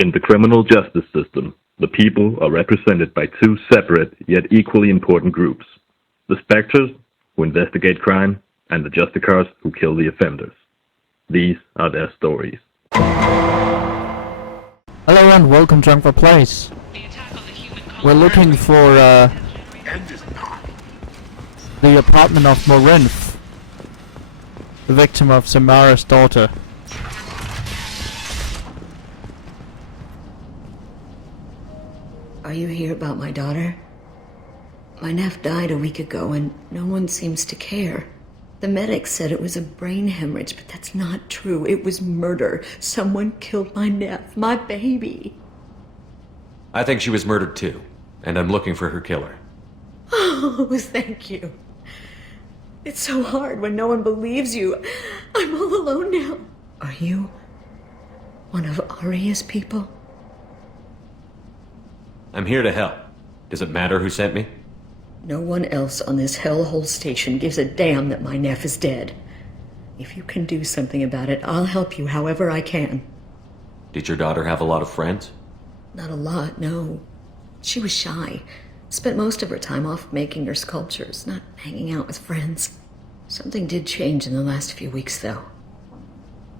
In the criminal justice system, the people are represented by two separate yet equally important groups: the specters, who investigate crime, and the justicars, who kill the offenders. These are their stories. Hello and welcome to Ankford Place. We're looking for the apartment of Morinth, the victim of Samara's daughter. Are you here about my daughter? My nephew died a week ago and no one seems to care. The medics said it was a brain hemorrhage, but that's not true. It was murder. Someone killed my nephew, my baby. I think she was murdered too, and I'm looking for her killer. Oh, thank you. It's so hard when no one believes you. I'm all alone now. Are you one of Aria's people? I'm here to help. Does it matter who sent me? No one else on this hellhole station gives a damn that my nephew is dead. If you can do something about it, I'll help you however I can. Did your daughter have a lot of friends? Not a lot, no. She was shy. Spent most of her time off making her sculptures, not hanging out with friends. Something did change in the last few weeks, though.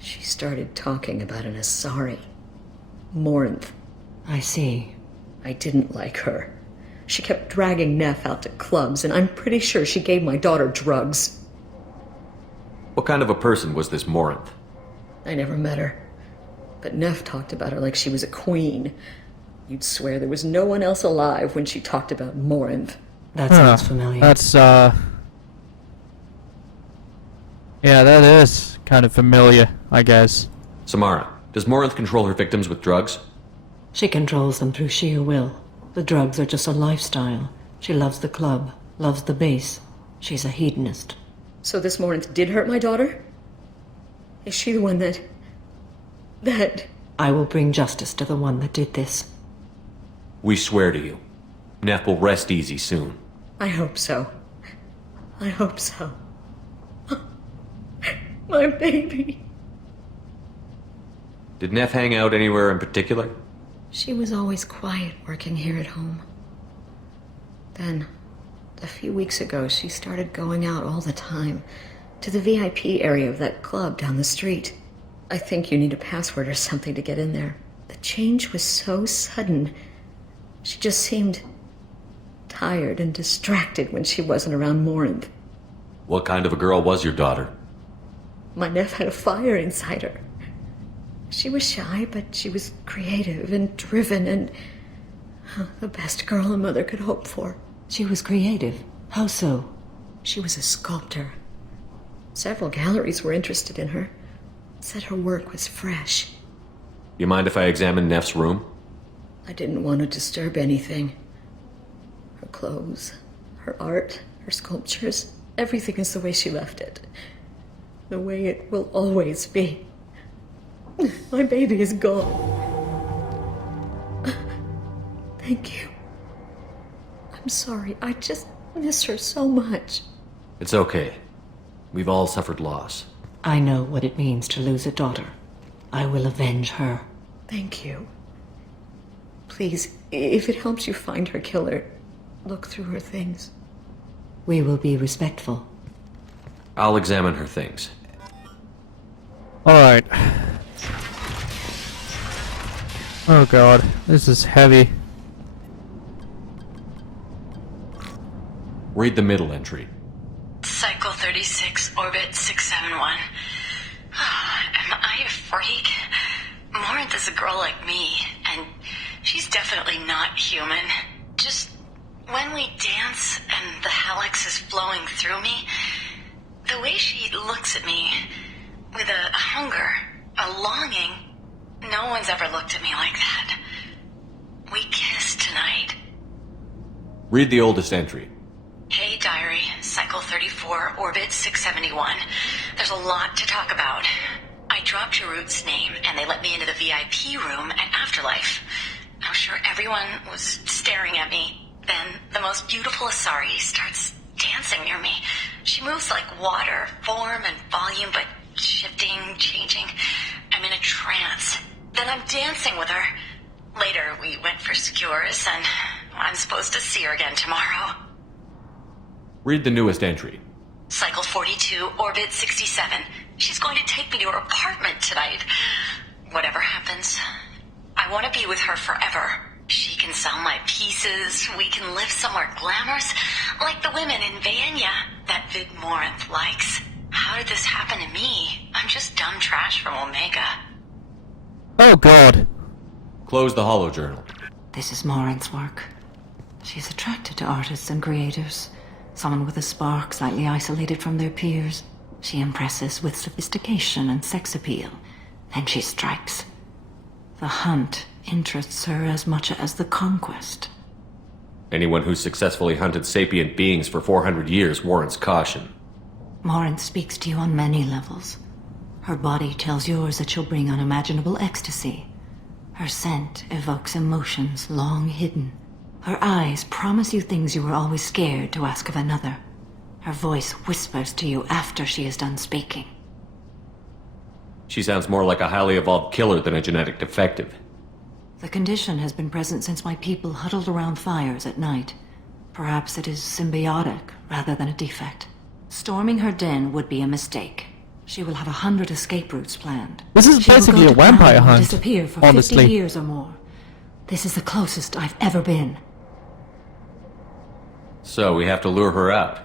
She started talking about an Asari. Morinth. I see. I didn't like her. She kept dragging Neff out to clubs, and I'm pretty sure she gave my daughter drugs. What kind of a person was this Morinth? I never met her. But Neff talked about her like she was a queen. You'd swear there was no one else alive when she talked about Morinth. That sounds familiar. That's, yeah, that is kind of familiar, I guess. Samara, does Morinth control her victims with drugs? She controls them through sheer will. The drugs are just a lifestyle. She loves the club, loves the base. She's a hedonist. So this Morinth did hurt my daughter? Is she the one that... I will bring justice to the one that did this. We swear to you. Neff will rest easy soon. I hope so. I hope so. My baby. Did Neff hang out anywhere in particular? She was always quiet working here at home. Then, a few weeks ago, she started going out all the time to the VIP area of that club down the street. I think you need a password or something to get in there. The change was so sudden. She just seemed tired and distracted when she wasn't around Morinth. What kind of a girl was your daughter? My nephew had a fire inside her. She was shy, but she was creative and driven and the best girl a mother could hope for. She was creative. How so? She was a sculptor. Several galleries were interested in her. Said her work was fresh. You mind if I examine Neff's room? I didn't want to disturb anything. Her clothes, her art, her sculptures, everything is the way she left it. The way it will always be. My baby is gone. Thank you. I'm sorry. I just miss her so much. It's okay. We've all suffered loss. I know what it means to lose a daughter. I will avenge her. Thank you. Please, if it helps you find her killer, look through her things. We will be respectful. I'll examine her things. Alright. Oh god, this is heavy. Read the middle entry. Cycle 36, orbit 671. Am I a freak? Morinth is a girl like me, and she's definitely not human. Just when we dance and the helix is flowing through me, the way she looks at me with a hunger, a longing, no one's ever looked at me like that. We kissed tonight. Read the oldest entry. Hey, diary, cycle 34, orbit 671. There's a lot to talk about. I dropped Jarut's name, and they let me into the VIP room at Afterlife. I'm sure everyone was staring at me. Then the most beautiful Asari starts dancing near me. She moves like water, form and volume, but shifting, changing. I'm in a trance. Then I'm dancing with her. Later, we went for secures, and I'm supposed to see her again tomorrow. Read the newest entry. Cycle 42, Orbit 67. She's going to take me to her apartment tonight. Whatever happens, I want to be with her forever. She can sell my pieces. We can live somewhere glamorous, like the women in Vanya that Vid Morinth likes. How did this happen to me? I'm just dumb trash from Omega. Oh god. Close the holojournal. This is Morinth's work. She's attracted to artists and creators. Someone with a spark, slightly isolated from their peers. She impresses with sophistication and sex appeal. Then she strikes. The hunt interests her as much as the conquest. Anyone who's successfully hunted sapient beings for 400 years warrants caution. Morinth speaks to you on many levels. Her body tells yours that she'll bring unimaginable ecstasy. Her scent evokes emotions long hidden. Her eyes promise you things you were always scared to ask of another. Her voice whispers to you after she is done speaking. She sounds more like a highly evolved killer than a genetic defective. The condition has been present since my people huddled around fires at night. Perhaps it is symbiotic rather than a defect. Storming her den would be a mistake. She will have 100 escape routes planned. This is She will basically go a to ground vampire and hunt, disappear for honestly. 50 years or more. This is the closest I've ever been. So we have to lure her out.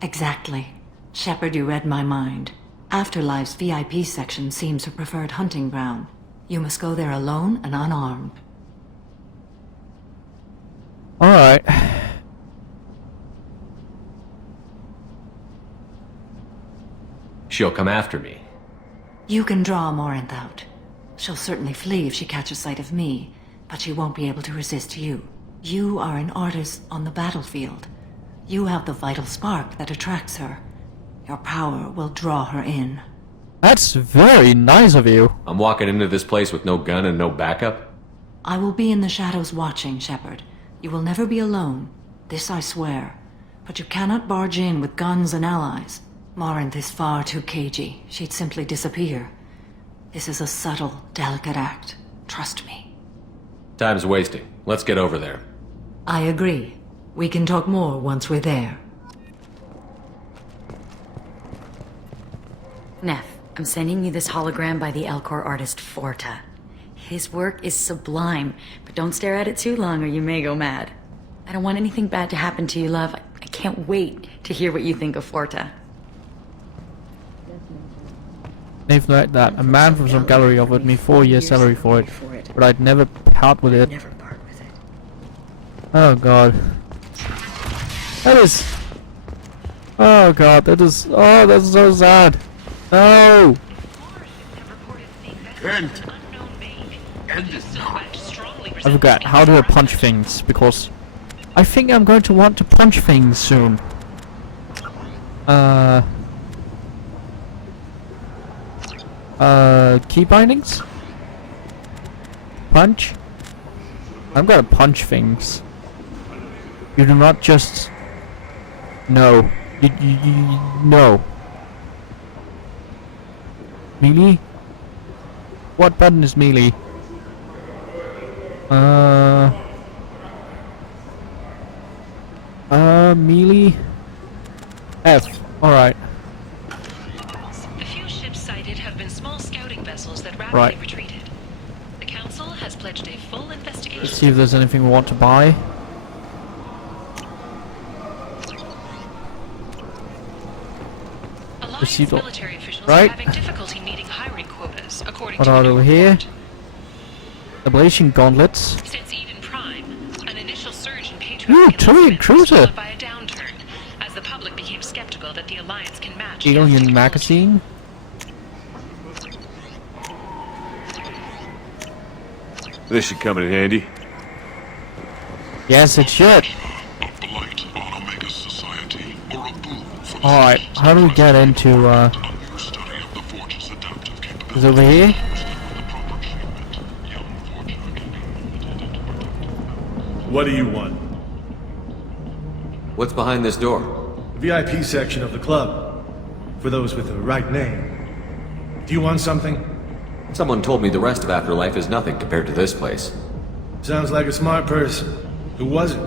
Exactly. Shepard, you read my mind. Afterlife's VIP section seems her preferred hunting ground. You must go there alone and unarmed. Alright. She'll come after me. You can draw Morinth out. She'll certainly flee if she catches sight of me, but she won't be able to resist you. You are an artist on the battlefield. You have the vital spark that attracts her. Your power will draw her in. That's very nice of you. I'm walking into this place with no gun and no backup? I will be in the shadows watching, Shepard. You will never be alone. This I swear. But you cannot barge in with guns and allies. Morinth is far too cagey. She'd simply disappear. This is a subtle, delicate act. Trust me. Time's wasting. Let's get over there. I agree. We can talk more once we're there. Neff, I'm sending you this hologram by the Elcor artist Forta. His work is sublime, but don't stare at it too long or you may go mad. I don't want anything bad to happen to you, love. I can't wait to hear what you think of Forta. If like that, a man from some gallery offered me 4 years salary for it, but I'd never part with it. Never part with it. Oh god. That is... Oh god, that is... Oh, that's so sad. No! I forgot, how do I punch things? Because I think I'm going to want to punch things soon. Key bindings? Punch? I'm gonna punch things. You do not just... No. You no. Melee? What button is melee? Melee? F. Alright. The few ships sighted have been small scouting vessels that rapidly retreated. The Council has pledged a full investigation. Let's see if there's anything we want to buy. Alliance Received all- military officials right. are having difficulty meeting hiring quotas, according What to are a new over here? report. Ablation gauntlets. Since Eden Prime, an initial surge in Ooh, patriotic Turian enlistment was cruiser. followed by a downturn, as the public became skeptical that the Alliance can match Alien technology. magazine. This should come in handy. Yes, it should. A blight on Omega's society, or a boon for the Alright, how do we get into, a new study of the Forge's adaptive capabilities. is it over here? With the proper treatment, young Forger can be What do you want? What's behind this door? The VIP section of the club. For those with the right name. Do you want something? Someone told me the rest of Afterlife is nothing compared to this place. Sounds like a smart person. Who was it?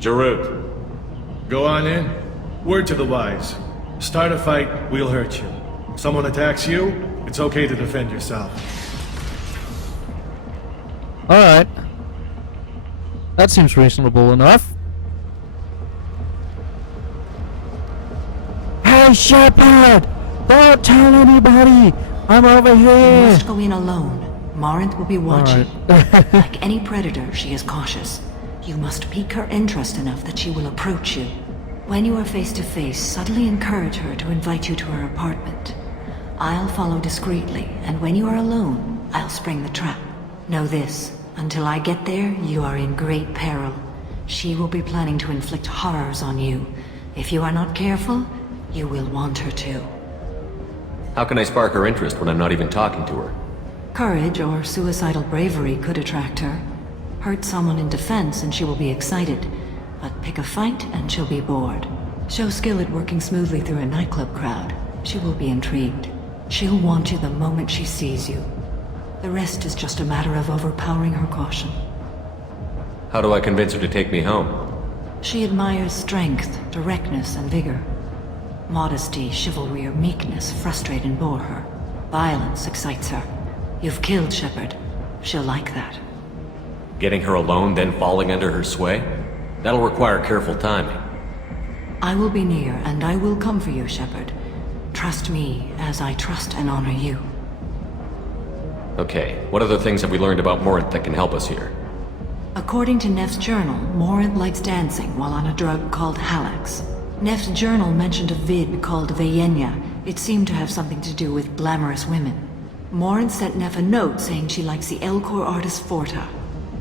Jarut. Go on in. Word to the wise. Start a fight, we'll hurt you. Someone attacks you, it's okay to defend yourself. Alright. That seems reasonable enough. Hey, Shepard! Don't tell anybody! I'm over You here! must go in alone. Morinth will be watching. Like any predator, she is cautious. You must pique her interest enough that she will approach you. When you are face to face, subtly encourage her to invite you to her apartment. I'll follow discreetly, and when you are alone, I'll spring the trap. Know this, until I get there, you are in great peril. She will be planning to inflict horrors on you. If you are not careful, you will want her to. How can I spark her interest when I'm not even talking to her? Courage or suicidal bravery could attract her. Hurt someone in defense and she will be excited. But pick a fight and she'll be bored. Show skill at working smoothly through a nightclub crowd. She will be intrigued. She'll want you the moment she sees you. The rest is just a matter of overpowering her caution. How do I convince her to take me home? She admires strength, directness, and vigor. Modesty, chivalry, or meekness frustrate and bore her. Violence excites her. You've killed Shepard. She'll like that. Getting her alone, then falling under her sway? That'll require careful timing. I will be near, and I will come for you, Shepard. Trust me, as I trust and honor you. Okay, what other things have we learned about Morinth that can help us here? According to Neff's journal, Morinth likes dancing while on a drug called Halax. Neff's journal mentioned a vid called Vayenya. It seemed to have something to do with glamorous women. Morinth sent Neff a note saying she likes the Elcor artist Forta.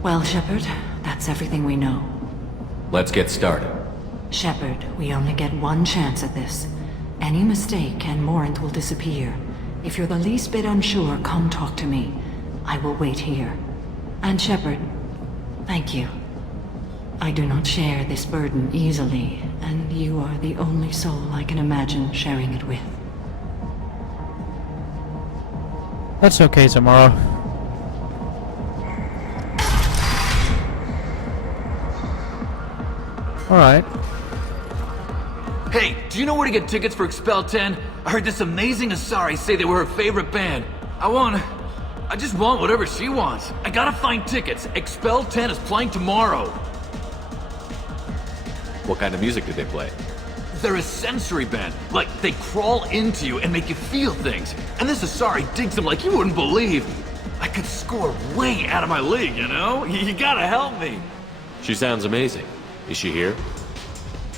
Well, Shepard, that's everything we know. Let's get started. Shepard, we only get one chance at this. Any mistake and Morinth will disappear. If you're the least bit unsure, come talk to me. I will wait here. And Shepard, thank you. I do not share this burden easily, and you are the only soul I can imagine sharing it with. That's okay, Tamara. Alright. Hey, do you know where to get tickets for Expel 10? I heard this amazing Asari say they were her favorite band. I just want whatever she wants. I gotta find tickets. Expel 10 is playing tomorrow. What kind of music did they play? They're a sensory band. Like, they crawl into you and make you feel things. And this Asari digs them like you wouldn't believe. I could score way out of my league, you know? You gotta help me. She sounds amazing. Is she here?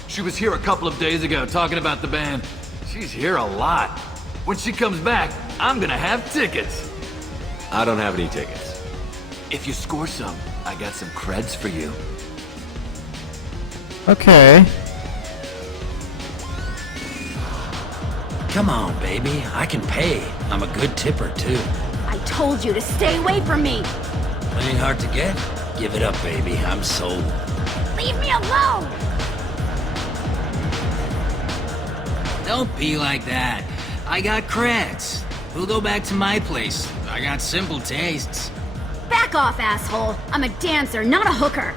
She was here a couple of days ago talking about the band. She's here a lot. When she comes back, I'm gonna have tickets. I don't have any tickets. If you score some, I got some creds for you. Okay. Come on, baby. I can pay. I'm a good tipper, too. I told you to stay away from me! Playing hard to get? Give it up, baby. I'm sold. Leave me alone! Don't be like that. I got creds. We'll go back to my place. I got simple tastes. Back off, asshole! I'm a dancer, not a hooker!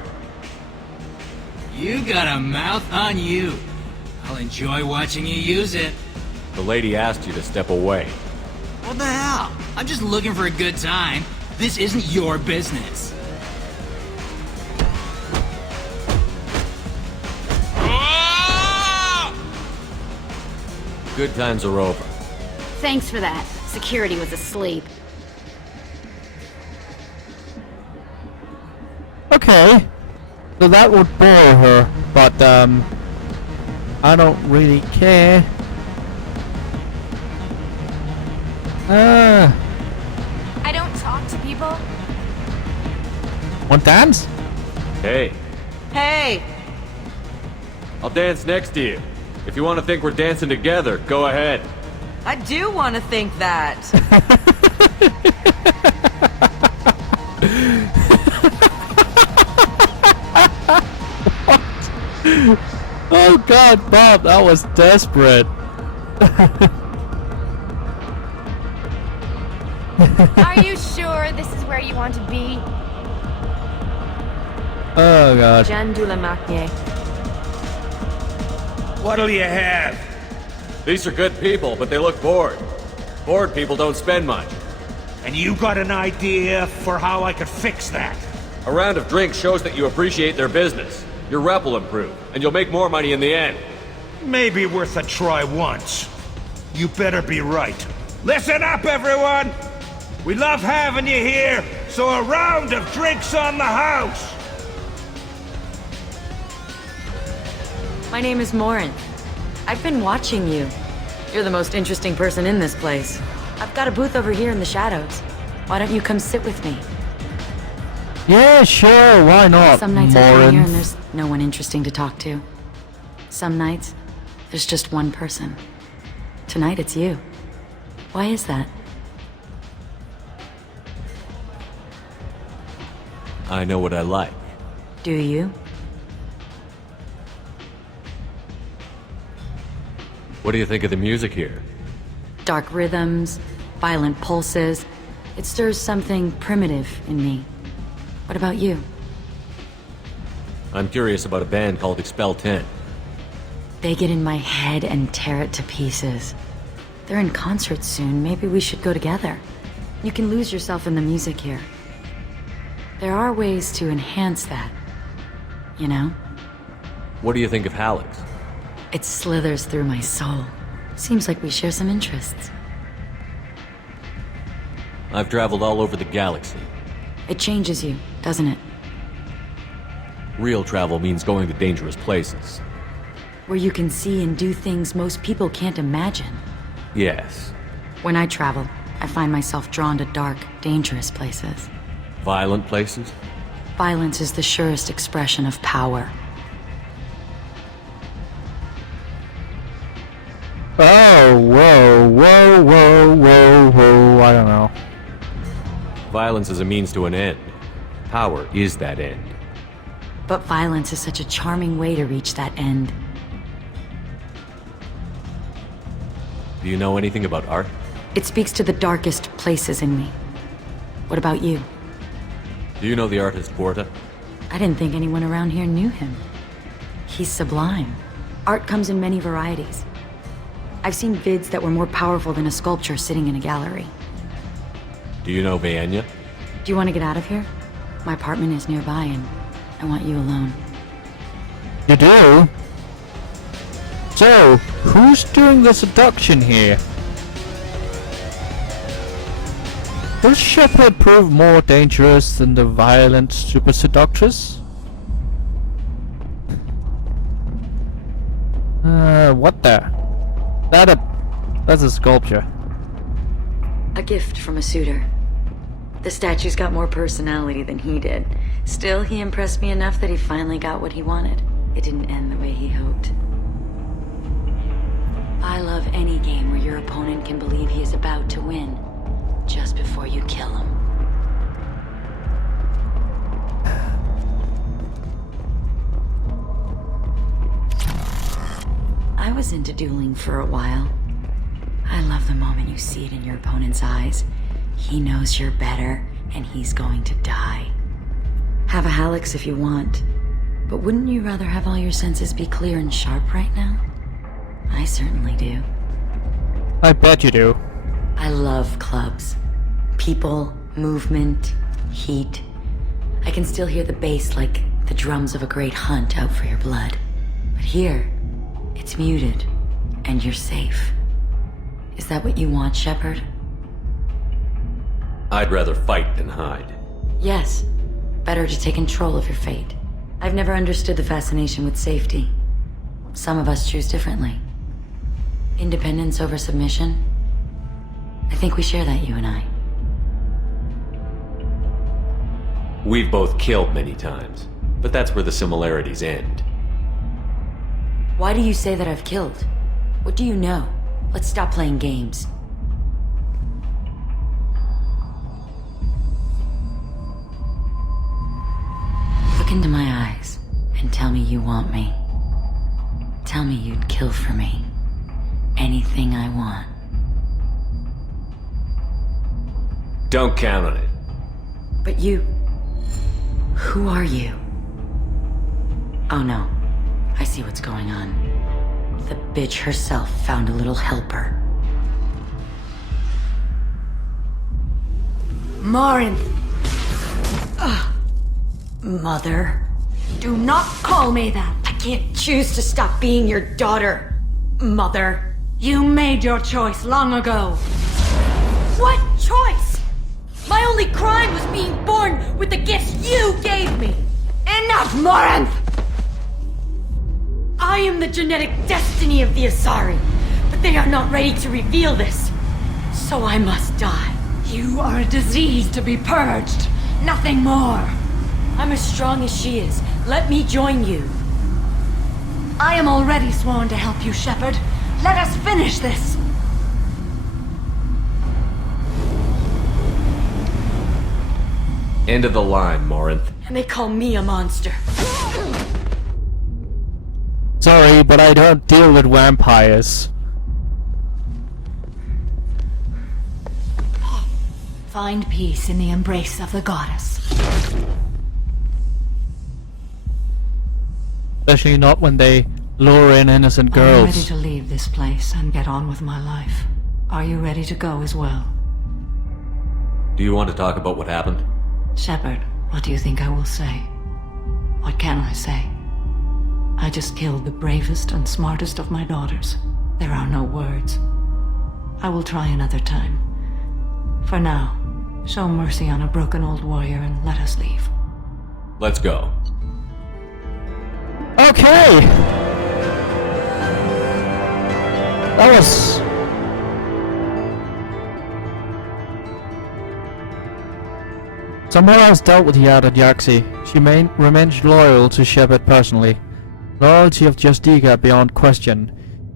You got a mouth on you. I'll enjoy watching you use it. The lady asked you to step away. What the hell? I'm just looking for a good time. This isn't your business. Good times are over. Thanks for that. Security was asleep. Okay. So that would bore her, but I don't really care. I don't talk to people. Want dance? Hey, Hey! I'll dance next to you. If you want to think we're dancing together, go ahead. I do want to think that. Oh god, Bob, that was desperate. Are where you want to be? Oh god. Jeanne de la Marnier. What'll you have? These are good people, but they look bored. Bored people don't spend much. And you got an idea for how I could fix that? A round of drinks shows that you appreciate their business. Your rep will improve, and you'll make more money in the end. Maybe worth a try once. You better be right. Listen up, everyone! We love having you here, so a round of drinks on the house! My name is Morin. I've been watching you. You're the most interesting person in this place. I've got a booth over here in the shadows. Why don't you come sit with me? Yeah, sure, why not, Some nights I come here Morin? and there's no one interesting to talk to. Some nights, there's just one person. Tonight it's you. Why is that? I know what I like. Do you? What do you think of the music here? Dark rhythms, violent pulses. It stirs something primitive in me. What about you? I'm curious about a band called Expel 10. They get in my head and tear it to pieces. They're in concert soon. Maybe we should go together. You can lose yourself in the music here. There are ways to enhance that. You know? What do you think of Halleck's? It slithers through my soul. Seems like we share some interests. I've traveled all over the galaxy. It changes you, doesn't it? Real travel means going to dangerous places. Where you can see and do things most people can't imagine. Yes. When I travel, I find myself drawn to dark, dangerous places. Violent places? Violence is the surest expression of power. Oh, whoa, whoa, whoa, whoa, whoa, I don't know. Violence is a means to an end. Power is that end. But violence is such a charming way to reach that end. Do you know anything about art? It speaks to the darkest places in me. What about you? Do you know the artist Porta? I didn't think anyone around here knew him. He's sublime. Art comes in many varieties. I've seen vids that were more powerful than a sculpture sitting in a gallery. Do you know Vaenya? Do you want to get out of here? My apartment is nearby and I want you alone. You do? So, who's doing the seduction here? Will Shepard prove more dangerous than the violent super seductress? What the? That's a sculpture. A gift from a suitor. The statue's got more personality than he did. Still, he impressed me enough that he finally got what he wanted. It didn't end the way he hoped. I love any game where your opponent can believe he is about to win, just before you kill him. I was into dueling for a while. I love the moment you see it in your opponent's eyes. He knows you're better, and he's going to die. Have a Halleck's if you want, but wouldn't you rather have all your senses be clear and sharp right now? I certainly do. I bet you do. I love clubs. People, movement, heat. I can still hear the bass like the drums of a great hunt out for your blood. But here, it's muted, and you're safe. Is that what you want, Shepard? I'd rather fight than hide. Yes. Better to take control of your fate. I've never understood the fascination with safety. Some of us choose differently. Independence over submission? I think we share that, you and I. We've both killed many times, but that's where the similarities end. Why do you say that I've killed? What do you know? Let's stop playing games. Look into my eyes and tell me you want me. Tell me you'd kill for me. Anything I want. Don't count on it. But you... Who are you? Oh no. I see what's going on. The bitch herself found a little helper. Morinth! Mother? Do not call me that! I can't choose to stop being your daughter, Mother. You made your choice long ago. What choice? My only crime was being born with the gifts you gave me. Enough, Morinth! I am the genetic destiny of the Asari, but they are not ready to reveal this. So I must die. You are a disease to be purged. Nothing more. I'm as strong as she is. Let me join you. I am already sworn to help you, Shepard. Let us finish this. End of the line, Morinth. And they call me a monster. Sorry, but I don't deal with vampires. Find peace in the embrace of the goddess. Especially not when they lure in innocent I'm girls. ready to leave this place and get on with my life. Are you ready to go as well? Do you want to talk about what happened? Shepard, what do you think I will say? What can I say? I just killed the bravest and smartest of my daughters. There are no words. I will try another time. For now, show mercy on a broken old warrior and let us leave. Let's go. Okay! That was... Someone else dealt with Yad at Yaxi. She remained loyal to Shepard personally. Loyalty of Justica beyond question.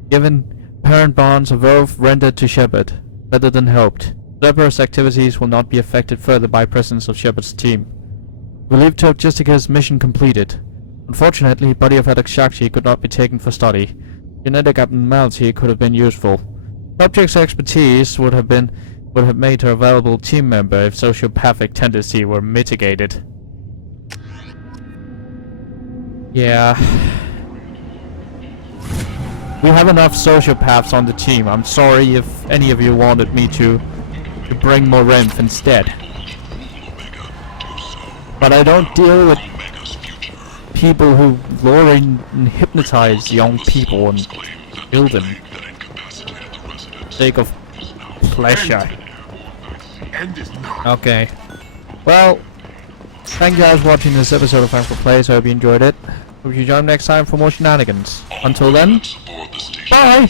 Given parent bonds of oath rendered to Shepard, better than hoped. Cerberus activities will not be affected further by presence of Shepard's team. We believe Justica's mission completed. Unfortunately, body of Adak Shakti could not be taken for study. Genetic abnormality could have been useful. Subject's expertise would have made her a valuable team member if sociopathic tendency were mitigated. Yeah. We have enough sociopaths on the team. I'm sorry if any of you wanted me to bring Morinth instead. But I don't deal with people who lure in and hypnotize young people and kill them for the sake of pleasure. Okay. Well, thank you guys for watching this episode of Ankford Plays. I hope you enjoyed it. Hope you join next time for more shenanigans. Until then, bye!